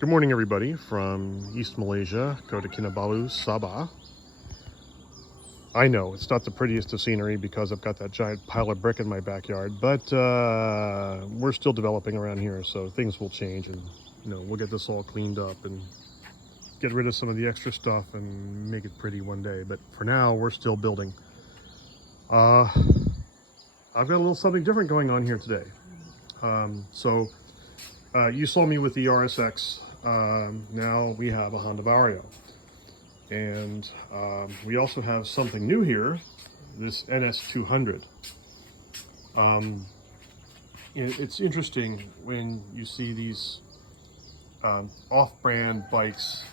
Good morning, everybody, from East Malaysia, Kota Kinabalu, Sabah. I know it's not the prettiest of scenery because I've got that giant pile of brick in my backyard, but we're still developing around here, so things will change, and we'll get this all cleaned up and get rid of some of the extra stuff and make it pretty one day. But for now, we're still building. I've got a little something different going on here today. You saw me with the RSX. Now we have a Honda Vario, and we also have something new here, this NS200. It's interesting when you see these off-brand bikes.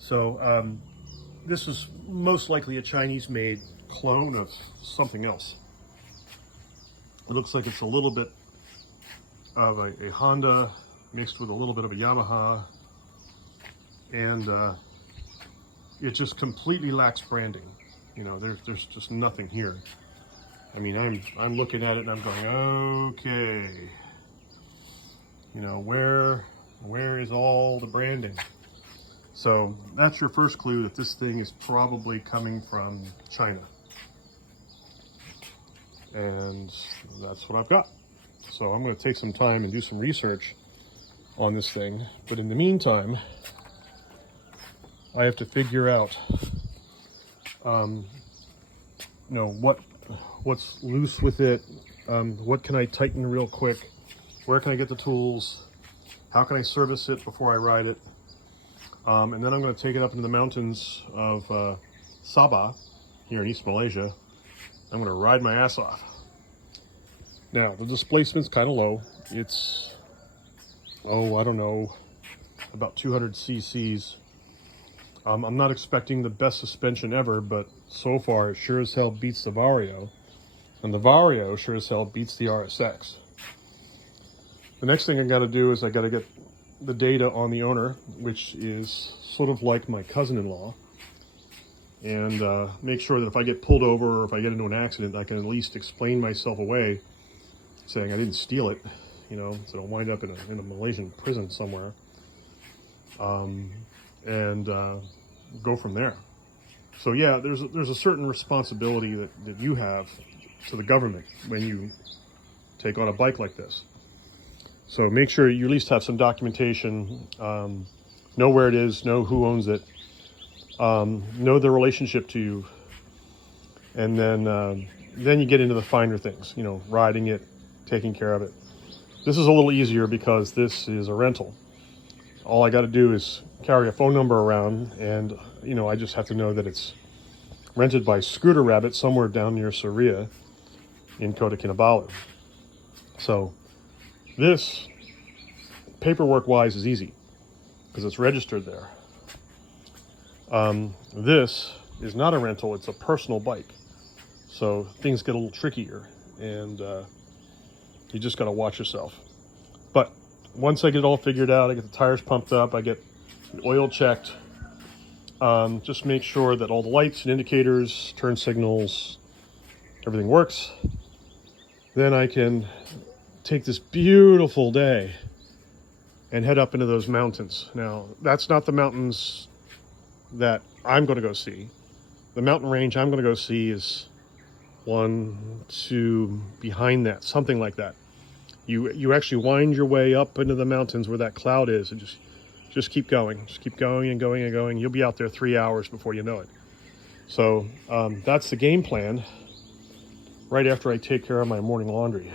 So this is most likely a Chinese-made clone of something else. It looks like it's a little bit of a Honda mixed with a little bit of a Yamaha, and it just completely lacks branding. There's just nothing here. I mean, I'm looking at it and I'm going, okay, where is all the branding? So that's your first clue that this thing is probably coming from China, and that's what I've got. So I'm going to take some time and do some research on this thing. But in the meantime, I have to figure out, what's loose with it. What can I tighten real quick? Where can I get the tools? How can I service it before I ride it? And then I'm going to take it up into the mountains of Sabah, here in East Malaysia. I'm going to ride my ass off. Now, the displacement's kind of low. It's, I don't know, about 200 cc's. I'm not expecting the best suspension ever, but so far it sure as hell beats the Vario. And the Vario sure as hell beats the RSX. The next thing I got to do is I got to get the data on the owner, which is sort of like my cousin-in-law, and make sure that if I get pulled over or if I get into an accident, I can at least explain myself away, saying I didn't steal it, so I don't wind up in a Malaysian prison somewhere, and go from there. So yeah, there's a certain responsibility that you have to the government when you take on a bike like this. So make sure you at least have some documentation, know where it is, know who owns it, know the relationship to you, and then you get into the finer things, riding it, taking care of it. This is a little easier because this is a rental. All I got to do is carry a phone number around, and I just have to know that it's rented by Scooter Rabbit somewhere down near Suria in Kota Kinabalu. So this, paperwork wise, is easy because it's registered there. This is not a rental, it's a personal bike, so things get a little trickier, and you just got to watch yourself. But once I get it all figured out, I get the tires pumped up, I get the oil checked, just make sure that all the lights and indicators, turn signals, everything works. Then I can take this beautiful day and head up into those mountains. Now, that's not the mountains that I'm going to go see. The mountain range I'm going to go see is 1, 2 behind that, something like that. You actually wind your way up into the mountains where that cloud is, and just keep going. Just keep going and going and going. You'll be out there 3 hours before you know it. So that's the game plan right after I take care of my morning laundry.